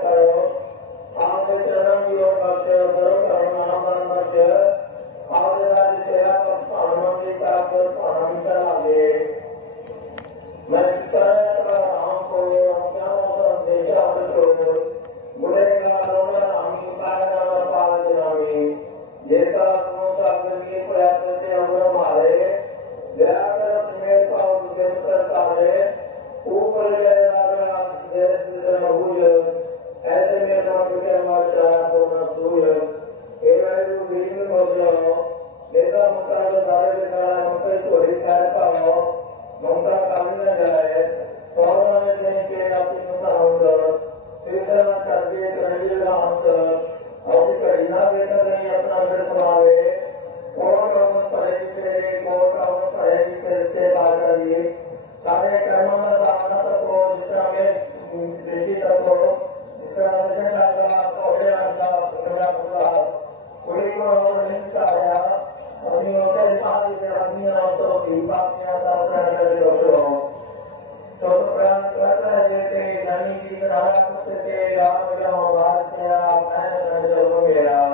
کرو آپ کے چرن کی اور دیوتا کا کرنے کے پریاس کرتے نظر پڑھاوے کوٹ ہم پہنے سے، کوٹ ہم پہنے سے سے بات کریے سارے کرموں میں دانا تکو جس طرح میں دیکھی تکو جس طرح میں سے نظر پہنے آنسا پہنے آنسا کوئی کو ہم یعنی نے سکایا ہمیوں کے حفاظی سے ہمیوں نے تو کی بات میں آتا پہنے سے جو سے ہو تو پہنے سے پہنے سے کہ نمی کی طرح سے کہ آپ کے ہمارے سے آپ پہنے سے جو گیا۔ ہوں